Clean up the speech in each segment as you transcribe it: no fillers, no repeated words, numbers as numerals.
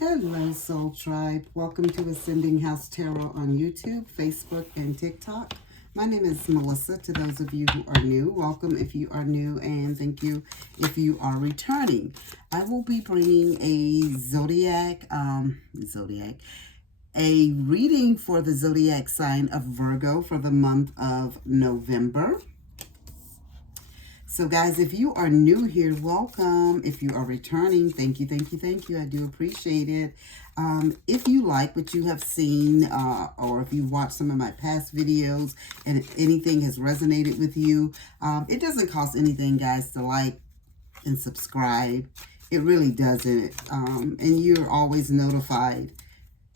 Hello, Soul Tribe. Welcome to Ascending House Tarot on YouTube, Facebook, and TikTok. My name is Melissa. To those of you who are new, welcome if you are new, and thank you if you are returning. I will be bringing a a reading for the zodiac sign of Virgo for the month of November. So guys, if you are new here, welcome. If you are returning, thank you, thank you, thank you. I do appreciate it. If you like what you have seen, or if you watched some of my past videos and if anything has resonated with you, it doesn't cost anything, guys, to like and subscribe. It really doesn't. And you're always notified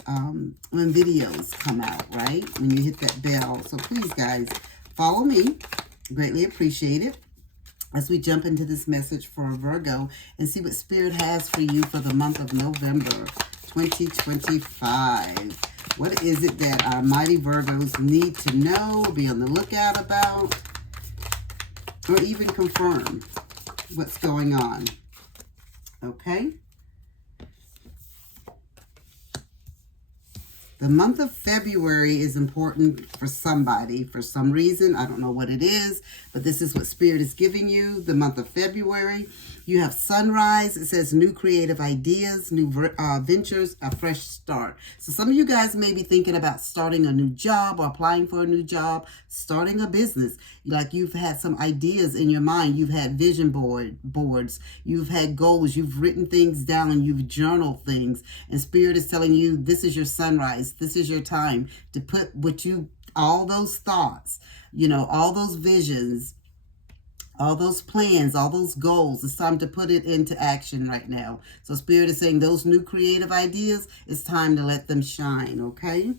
when videos come out, right? When you hit that bell. So please, guys, follow me. Greatly appreciate it. As we jump into this message for Virgo and see what Spirit has for you for the month of November 2025. What is it that our mighty Virgos need to know, be on the lookout about, or even confirm what's going on? Okay? The month of February is important for somebody, for some reason. I don't know what it is, but this is what Spirit is giving you. The month of February, you have sunrise. It says new creative ideas, new ventures, a fresh start. So some of you guys may be thinking about starting a new job or applying for a new job, starting a business. Like you've had some ideas in your mind. You've had vision boards. You've had goals. You've written things down. You've journaled things. And Spirit is telling you this is your sunrise. This is your time to put all those thoughts, all those visions, all those plans, all those goals. It's time to put it into action right now. So Spirit is saying those new creative ideas, it's time to let them shine, okay?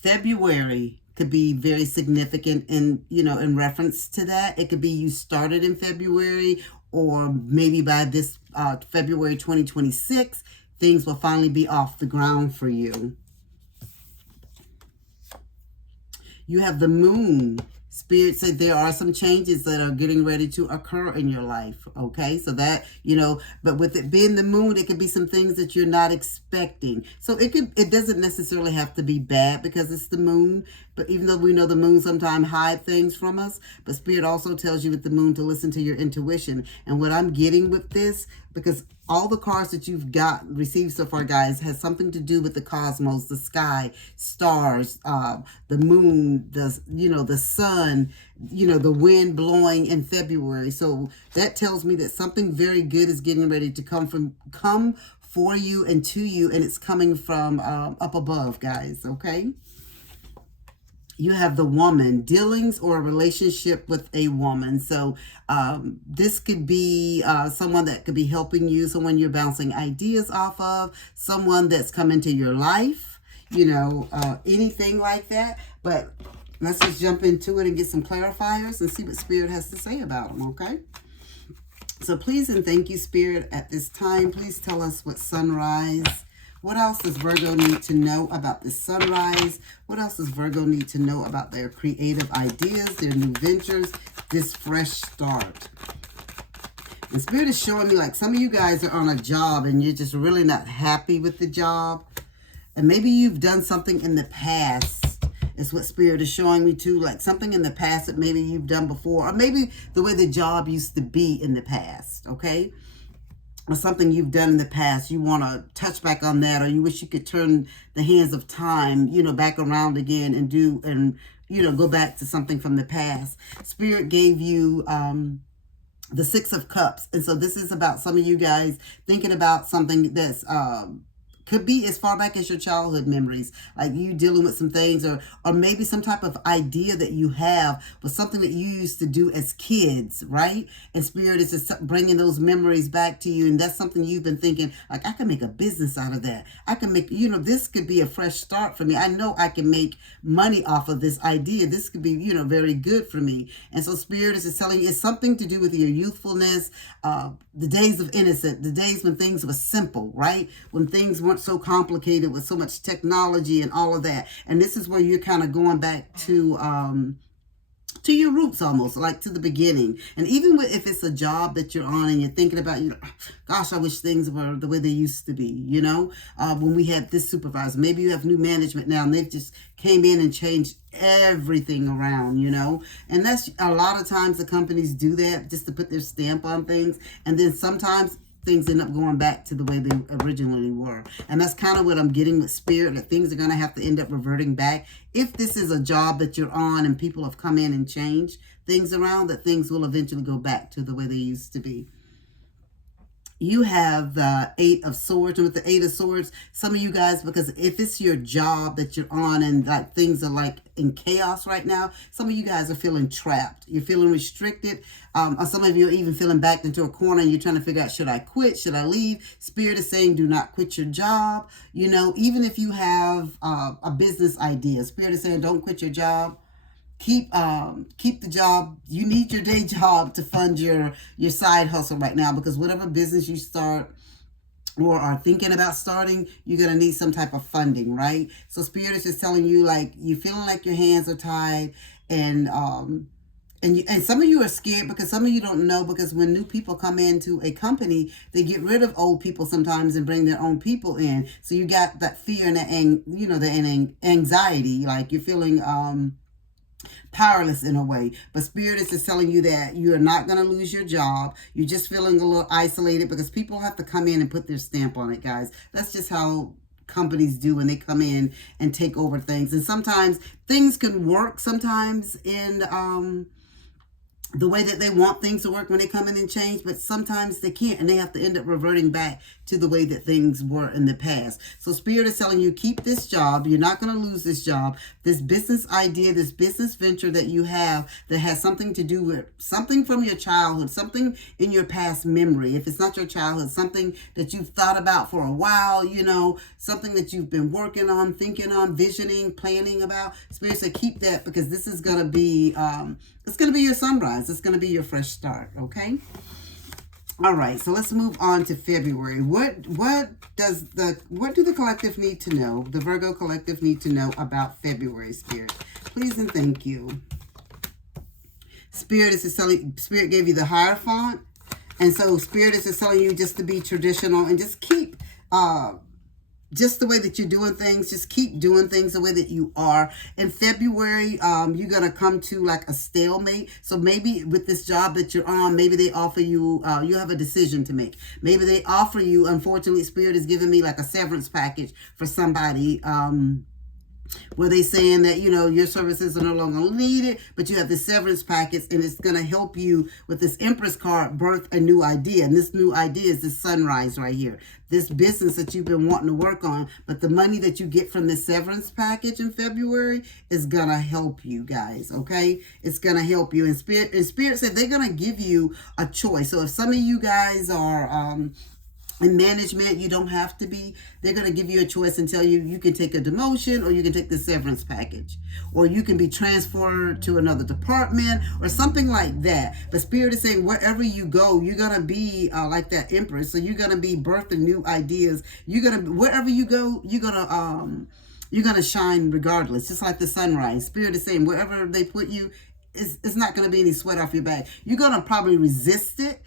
February could be very significant in reference to that. It could be you started in February, or maybe by this February 2026, things will finally be off the ground for you. You have the moon. Spirit said there are some changes that are getting ready to occur in your life, okay? So that, but with it being the moon, it could be some things that you're not expecting. So it doesn't necessarily have to be bad because it's the moon, but even though we know the moon sometimes hides things from us, but Spirit also tells you with the moon to listen to your intuition. And what I'm getting with this, because all the cards that you've received so far, guys, has something to do with the cosmos, the sky, stars, the moon, the sun, the wind blowing in February. So that tells me that something very good is getting ready to come for you and to you, and it's coming from up above, guys, okay? You have the woman, dealings or a relationship with a woman. So this could be someone that could be helping you, someone you're bouncing ideas off of, someone that's come into your life, anything like that. But let's just jump into it and get some clarifiers and see what Spirit has to say about them, okay? So please and thank you, Spirit, at this time. Please tell us what sunrise. What else does Virgo need to know about this sunrise? What else does Virgo need to know about their creative ideas, their new ventures, this fresh start? And Spirit is showing me like some of you guys are on a job and you're just really not happy with the job. And maybe you've done something in the past. Is what Spirit is showing me too. Like something in the past that maybe you've done before. Or maybe the way the job used to be in the past, okay? Or something you've done in the past, you want to touch back on that, or you wish you could turn the hands of time, back around again and go back to something from the past. Spirit gave you the Six of Cups. And so this is about some of you guys thinking about something that's could be as far back as your childhood memories, like you dealing with some things, or maybe some type of idea that you have was something that you used to do as kids, right? And Spirit is just bringing those memories back to you, and that's something you've been thinking, like, I can make a business out of that. I can make, this could be a fresh start for me. I know I can make money off of this idea. This could be, very good for me. And so Spirit is just telling you it's something to do with your youthfulness, the days of innocence, the days when things were simple, right? When things weren't so complicated with so much technology and all of that. And this is where you're kind of going back to to your roots, almost like to the beginning. And even if it's a job that you're on and you're thinking about, gosh, I wish things were the way they used to be, when we had this supervisor. Maybe you have new management now and they've just came in and changed everything around, and that's a lot of times the companies do that just to put their stamp on things. And then sometimes things end up going back to the way they originally were. And that's kind of what I'm getting with Spirit, that things are going to have to end up reverting back. If this is a job that you're on and people have come in and changed things around, that things will eventually go back to the way they used to be. You have the Eight of Swords, and with the Eight of Swords, some of you guys, because if it's your job that you're on and like things are like in chaos right now, some of you guys are feeling trapped. You're feeling restricted. Or some of you are even feeling backed into a corner and you're trying to figure out, should I quit? Should I leave? Spirit is saying, do not quit your job. Even if you have a business idea, Spirit is saying, don't quit your job. Keep the job. You need your day job to fund your side hustle right now, because whatever business you start or are thinking about starting, you're going to need some type of funding, right? So Spirit is just telling you, like, you're feeling like your hands are tied, and some of you are scared because some of you don't know, because when new people come into a company, they get rid of old people sometimes and bring their own people in. So you got that fear and the anxiety, like you're feeling powerless in a way. But Spirit is just telling you that you are not going to lose your job. You're just feeling a little isolated because people have to come in and put their stamp on it, guys. That's just how companies do when they come in and take over things. And sometimes things can work sometimes in the way that they want things to work when they come in and change, but sometimes they can't, and they have to end up reverting back to the way that things were in the past. So Spirit is telling you, keep this job. You're not going to lose this job. This business idea, this business venture that you have that has something to do with something from your childhood, something in your past memory. If it's not your childhood, something that you've thought about for a while, something that you've been working on, thinking on, visioning, planning about. Spirit said, keep that, because this is going to be, it's going to be your sunrise. It's going to be your fresh start, okay? All right, so let's move on to February. What do the collective need to know? The Virgo collective need to know about February, Spirit. Please and thank you. Spirit gave you the Hierophant, and so Spirit is just telling you just to be traditional and just keep just the way that you're doing things. Just keep doing things the way that you are. In February, you're going to come to like a stalemate. So maybe with this job that you're on, maybe they offer you, you have a decision to make. Maybe they offer you, unfortunately, Spirit is giving me like a severance package for somebody, where they saying that, your services are no longer needed, but you have the severance package, and it's going to help you with this Empress card birth a new idea. And this new idea is this sunrise right here. This business that you've been wanting to work on, but the money that you get from this severance package in February is going to help you guys, okay? It's going to help you. And Spirit said they're going to give you a choice. So if some of you guys are in management, you don't have to be. They're going to give you a choice and tell you you can take a demotion, or you can take the severance package, or you can be transferred to another department or something like that. But Spirit is saying wherever you go, you're going to be like that Empress. So you're going to be birthing new ideas. Wherever you go, you're going to shine regardless, just like the sunrise. Spirit is saying wherever they put you, it's not going to be any sweat off your back. You're going to probably resist it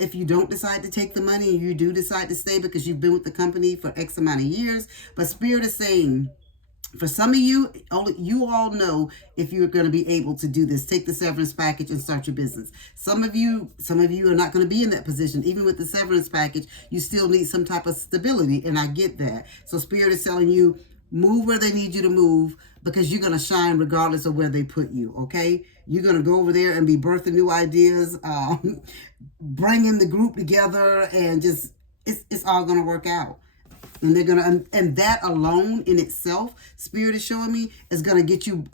if you don't decide to take the money and you do decide to stay because you've been with the company for X amount of years. But Spirit is saying, for some of you, only you all know if you're going to be able to do this. Take the severance package and start your business. Some of you are not going to be in that position. Even with the severance package, you still need some type of stability, and I get that. So Spirit is telling you, move where they need you to move, because you're going to shine regardless of where they put you, okay? You're going to go over there and be birthing new ideas, bringing the group together, and just, it's all going to work out. And they're going to, and that alone in itself, Spirit is showing me, is going to get you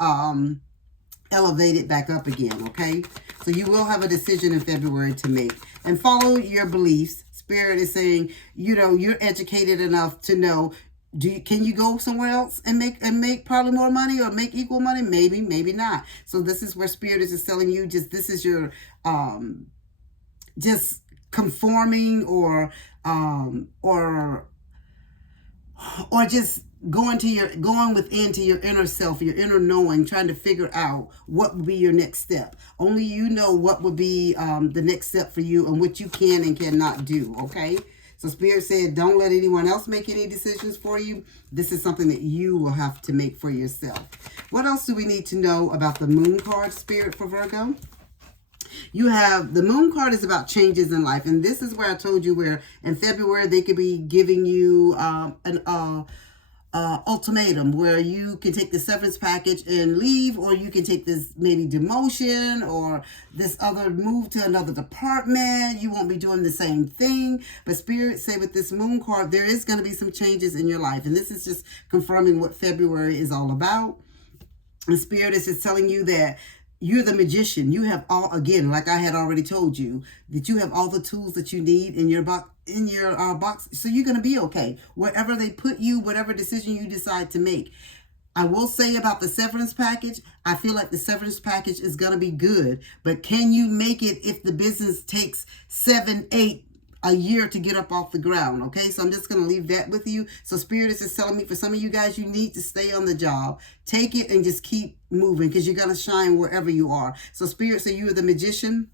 elevated back up again, okay? So you will have a decision in February to make. And follow your beliefs. Spirit is saying, you're educated enough to know, can you go somewhere else and make probably more money, or make equal money? Maybe, maybe not. So this is where Spirit is just telling you, this is your just conforming or just going within to your inner self, your inner knowing, trying to figure out what would be your next step. Only you know what would be the next step for you and what you can and cannot do. Okay. So Spirit said, don't let anyone else make any decisions for you. This is something that you will have to make for yourself. What else do we need to know about the Moon card, Spirit, for Virgo? You have the Moon card is about changes in life. And this is where I told you where in February they could be giving you an ultimatum where you can take the severance package and leave, or you can take this maybe demotion or this other move to another department. You won't be doing the same thing. But Spirit say with this Moon card, there is going to be some changes in your life. And this is just confirming what February is all about. And Spirit is just telling you that you're the magician. You have all, again, like I had already told you, that you have all the tools that you need in your box, so you're going to be okay. Wherever they put you, whatever decision you decide to make. I will say about the severance package, I feel like the severance package is going to be good, but can you make it if the business takes 7, 8, a year to get up off the ground? Okay, so I'm just going to leave that with you. So Spirit is just telling me for some of you guys, you need to stay on the job. Take it and just keep moving because you're going to shine wherever you are. So Spirit said you are the magician.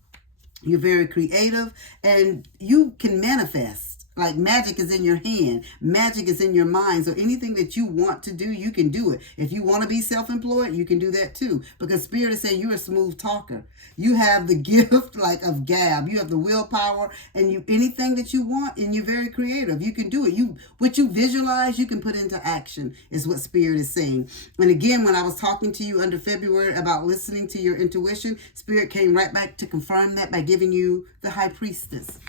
You're very creative and you can manifest. Like magic is in your hand. Magic is in your mind. So anything that you want to do, you can do it. If you want to be self-employed, you can do that too. Because Spirit is saying you're a smooth talker. You have the gift like of gab. You have the willpower and you anything that you want, and you're very creative. You can do it. What you visualize, you can put into action is what Spirit is saying. And again, when I was talking to you under February about listening to your intuition, Spirit came right back to confirm that by giving you the High Priestess.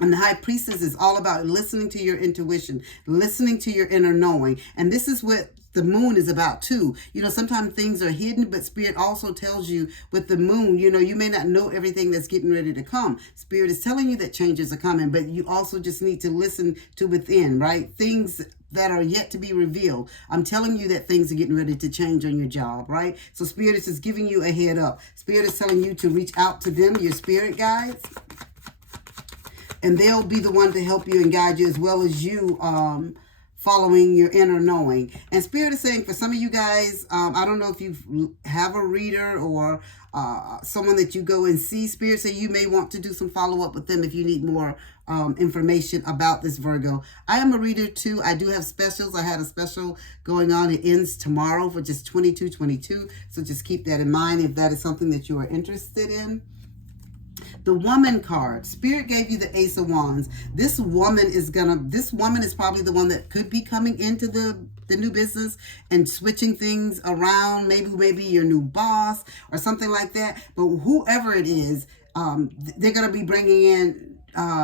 And the High Priestess is all about listening to your intuition, listening to your inner knowing. And this is what the Moon is about too. You know, sometimes things are hidden, but Spirit also tells you with the Moon, you know, you may not know everything that's getting ready to come. Spirit is telling you that changes are coming, but you also just need to listen to within, right? Things that are yet to be revealed. I'm telling you that things are getting ready to change on your job, right? So Spirit is just giving you a head up. Spirit is telling you to reach out to them, your spirit guides. And they'll be the one to help you and guide you as well as you following your inner knowing. And Spirit is saying for some of you guys, I don't know if you have a reader or someone that you go and see. Spirit say you may want to do some follow-up with them if you need more information about this Virgo. I am a reader too. I do have specials. I had a special going on. It ends tomorrow for just $22.22. So just keep that in mind if that is something that you are interested in. The Woman card. Spirit gave you the Ace of Wands. This woman is probably the one that could be coming into the new business and switching things around. Maybe your new boss or something like that. But whoever it is, they're going to be bringing in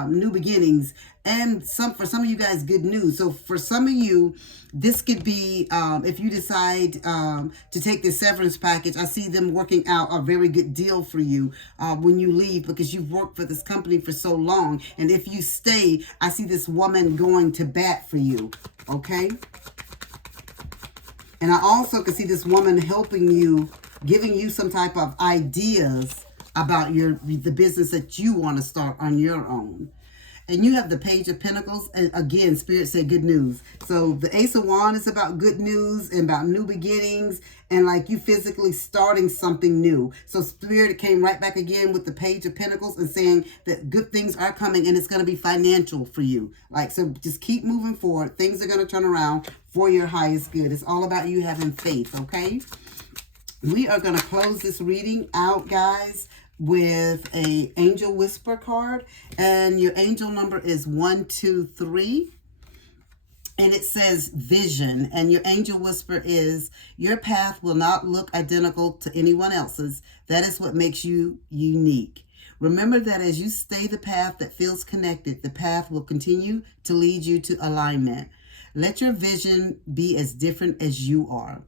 new beginnings and for some of you guys, good news. So for some of you, this could be if you decide to take this severance package. I see them working out a very good deal for you when you leave, because you've worked for this company for so long. And if you stay, I see this woman going to bat for you. Okay. And I also can see this woman helping you, giving you some type of ideas about the business that you want to start on your own. And you have the Page of Pentacles. And again, Spirit said good news. So the Ace of Wands is about good news and about new beginnings and like you physically starting something new. So Spirit came right back again with the Page of Pentacles and saying that good things are coming and it's going to be financial for you. Like, so just keep moving forward. Things are going to turn around for your highest good. It's all about you having faith, okay? We are going to close this reading out, guys, with a angel whisper card, and your angel number is 123, and it says vision, and your angel whisper is your path will not look identical to anyone else's. That is what makes you unique. Remember that as you stay the path that feels connected, the path will continue to lead you to alignment. Let your vision be as different as you are.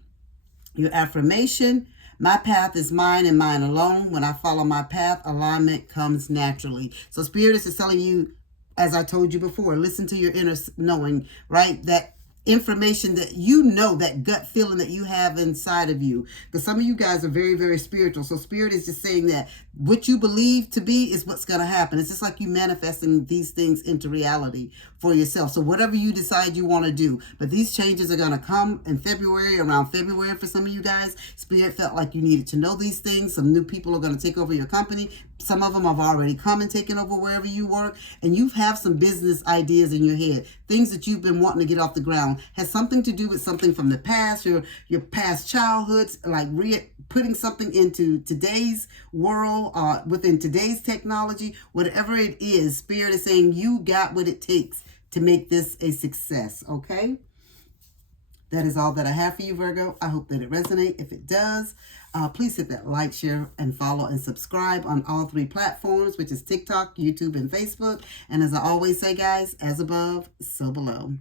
Your affirmation: my path is mine and mine alone. When I follow my path, alignment comes naturally. So Spirit is just telling you, as I told you before, listen to your inner knowing, right? That information that you know, that gut feeling that you have inside of you. Because some of you guys are very, very spiritual. So spirit is just saying that what you believe to be is what's going to happen. It's just like you manifesting these things into reality for yourself. So whatever you decide you want to do, but these changes are going to come in February, around February for some of you guys. Spirit felt like you needed to know these things. Some new people are going to take over your company. Some of them have already come and taken over wherever you work, and you have some business ideas in your head, things that you've been wanting to get off the ground. Has something to do with something from the past, your past childhoods, like putting something into today's world, within today's technology, whatever it is. Spirit is saying you got what it takes to make this a success, okay? That is all that I have for you, Virgo. I hope that it resonates. If it does, please hit that like, share, and follow and subscribe on all 3 platforms, which is TikTok, YouTube, and Facebook. And as I always say, guys, as above, so below.